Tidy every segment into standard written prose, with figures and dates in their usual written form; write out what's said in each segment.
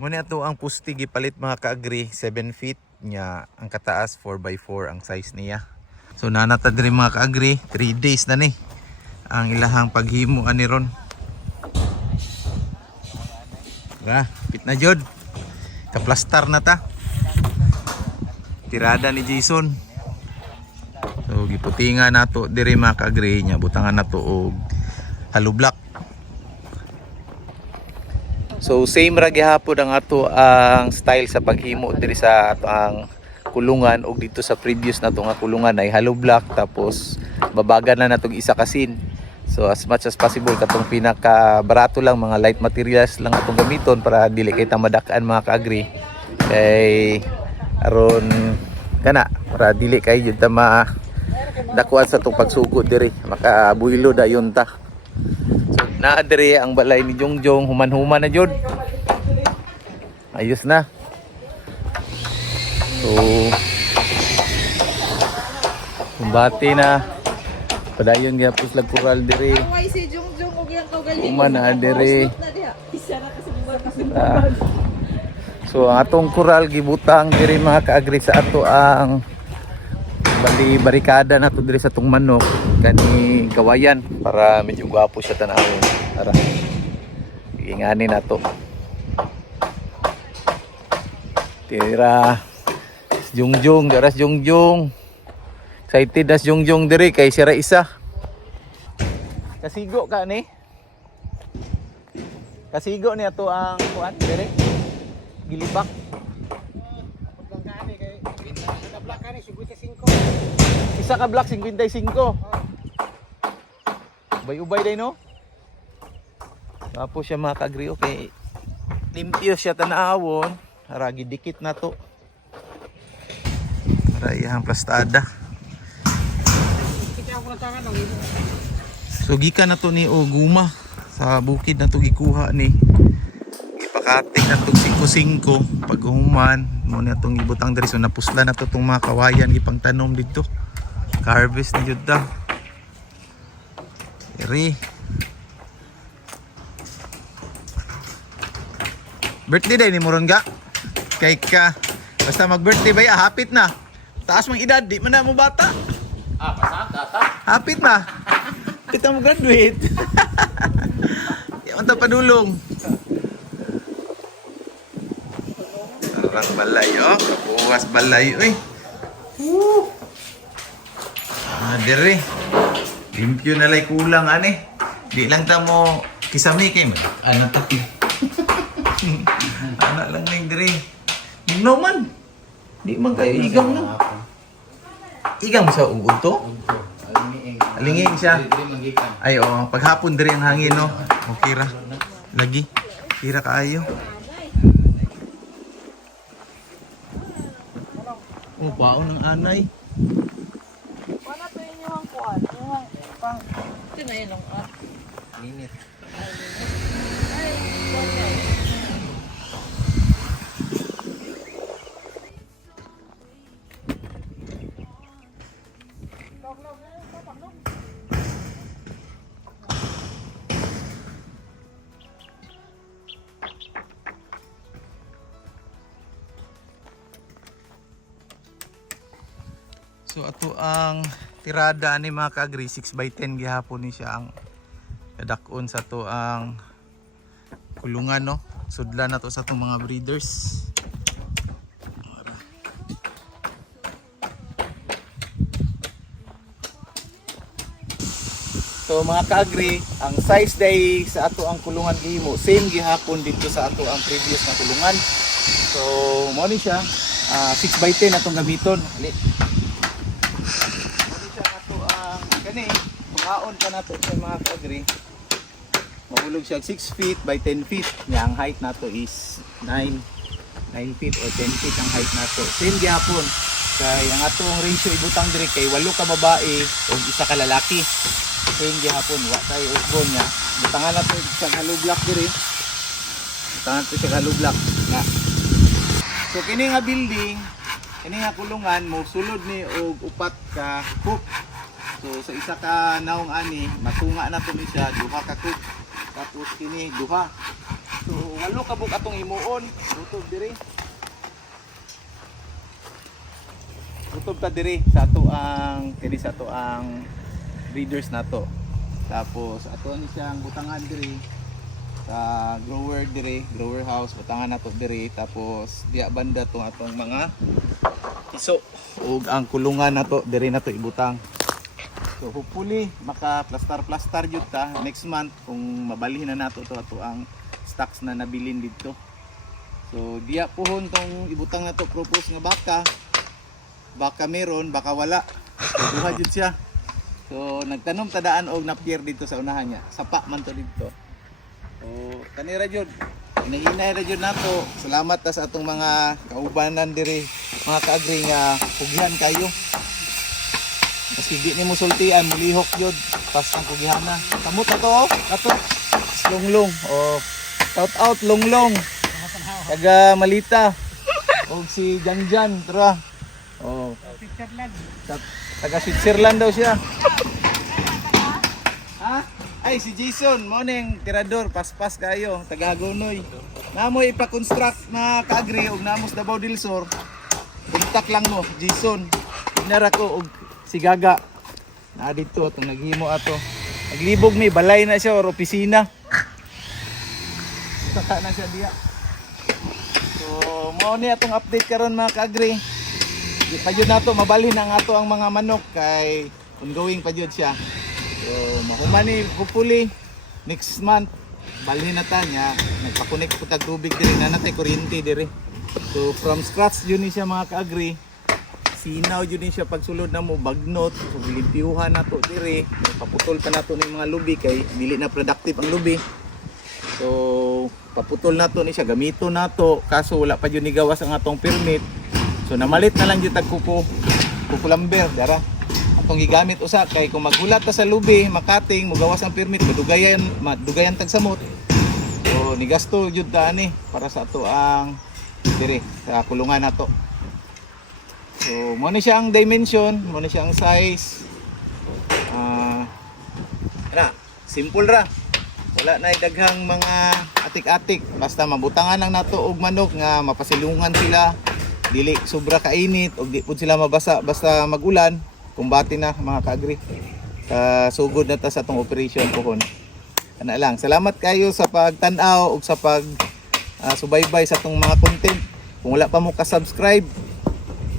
Muna ito ang pusti gipalit mga ka-agri, 7 feet nya ang kataas, 4x4 ang size niya. So nanatad rin mga ka-agri, 3 days na ni ang ilahang paghimo ani ron. Pit na jud. Kaplastar na ta. Tirada ni Jason. So giputinga nato diri mga ka-agri nya butangan nato og hollow block. So same ra gihapon ang ato ang style sa paghimo diri sa ato ang kulungan og dito sa previous nato nga kulungan ay hollow block tapos babagan na natong isa kasin. So as much as possible katong pinaka barato lang mga light materials lang atong gamiton para dili kay ta madak-an mga ka-agri. Kay aron kana para dili kay jud ta ma dakuan sa tong pagsugod diri makabuylo dayon ta. Na diri ang balay ni Jongjong, human-human na jud. Ayos na. So kumbati na. Padayon gyapon lag coral diri. Away si Jongjong og yang kaugalingon. Human na diri. Isa ra kasi So ang atong coral gibutang diri mga ka-agri sa ato ang bali barikada nato diri sa tong manok kani kawayan para medyo gwapo siya tanawin. Tara. Ingani nato. Tira. Jongjong, daras Jongjong. Excited na Jongjong diri kay sira isa. Kasigo ka ni? Kasigo ni ato ang kuan diri. Gilibak. Isa ka block 55. Ubay-ubay day no. Tapos siya mga ka-agri okay. Limpyo siya tanawon, haragi dikit na to. Para iyang plastada. So gikan na to ni guma sa bukid na to gikuha ni. Ipakatik na to 5-5 pag human mo na tong ibutang diri so napusla na to tong mga kawayan gipang tanom dito. Ka-harvest na jud ta. Iri. Birthday day ni moron ga. Kay ka basta mag-birthday ba ya hapit na. Taas mang edad di man na mo bata. Pasata. Hapit na. Kita mo graduate. Unta padulong. Sarang balay oh, kabuwas balay oy. Diri. Limpyo na lay kulang ani. Di lang ta mo kisami kay man. Ano ta? Ana lang ning diri. No man. Di man kayo igam na. Igam sa ugod to? Alinging siya. Ay oh, paghapon diri ang hangin no. Okay ra. Lagi. Tira kaayo. Oh, baon ng anay. Wala to yung kuan. Yung pang kinailang Linit. So ato ang tirada ni mga ka-agri 6x10 gihapon ni siya ang kadakon sa to ang kulungan no. Sudla na to sa tong mga breeders. So mga ka-agri, ang size day sa ato ang kulungan gihimo same gihapon dito sa ato ang previous na kulungan. So mo ni siya 6x10 atong gamiton. Kani, pagkaon ka nato sa mga ka-agri. Mahulog siya 6 feet by 10 feet. Nga ang height nato is 9 feet or 10 feet ang height nato. Same gyapon. Kay ang atong ratio ibutang diri kay 8 ka babae o 1 ka lalaki. Same gyapon, wa tayo usbon niya. Butangan nato sa hollow block diri. Butangan nato sa hollow block nga. So kini nga building, kini nga kulungan mo sulod ni og 4 ka hook. So sa isa ka naong ani, matunga na to ni siya, 2 ka cook. Tapos kini 2. So walo ka buk atong himuon. Lutob diri. Lutob ta diri sa ato ang breeders nato. Tapos ato ni siyang butangan diri sa grower house, butangan nato diri. Tapos diya banda tong atong mga iso ug ang kulungan nato diri nato ibutang. So hopefully maka plaster jud ta next month kung mabalhin na nato to ato ang stocks na nabilin dito. So diya pohon tong ibutang nato propose nga baka meron, baka wala. So duha jud siya. So nagtanom tadaan og napier dito sa unahan niya. Sapa man to dito. So kanira jud. Inahinay ra jud nato. Salamat ta sa atong mga kaubanan diri, mga kaagri nga pugihan kayo. Maski di nimo sultian, mulihok jud pas ang pugihan na. Kamot na to, ato. Longlong. Oh. Shout out Longlong. Taga Malita. Og si Janjan, tara. Oh. Taga Switzerland daw siya. Ha? Ay si Jason, mo ning tirador, paspas kayo, taga Hagonoy. Namo ipa-construct na kaagri og namos Davao del Sur. Kontak lang mo, Jason. Inara ko og si Gaga. Na dito atong naghimo ato. Naglibog mi balay na siya or opisina. Saka na siya diya. So, mo ni atong update karon mga kaagri. Di pa jud nato mabalhin ang ato ang mga manok kay ongoing pa jud siya. So mahuman ni hopefully next month balhin na ta nya nagpa-connect po tag tubig diri na natay kuryente diri. So from scratch jud ni siya mga kaagri. Sinaw jud ni siya pagsulod na mo bagnot, so limpyuhan nato diri, paputol pa nato ning mga lubi kay dili na productive ang lubi. So paputol nato ni siya gamito nato kaso wala pa jud ni gawas ang atong permit. So namalit na lang jud tag kuko lumber dara. Atong gigamit usa kay kung maghulat ta sa lubi, makating, mugawas ang permit, madugayan tag samot. So ni gasto jud ta ani para sa ato ang dire sa kulungan nato. So mo ni siya ang dimension, mo ni siya ang size. Simple ra. Wala na daghang mga atik-atik, basta mabutangan lang nato og manok nga mapasilungan sila. Dili sobra kainit o di pud sila mabasa basta magulan, kumbati na mga kaagri. Sugod na ta sa atong operation pohon. Ana lang. Salamat kayo sa pagtan-aw ug sa pag subaybay sa atong mga content. Kung wala pa mo ka-subscribe,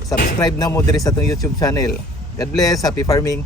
subscribe na mo diri sa atong YouTube channel. God bless, happy farming.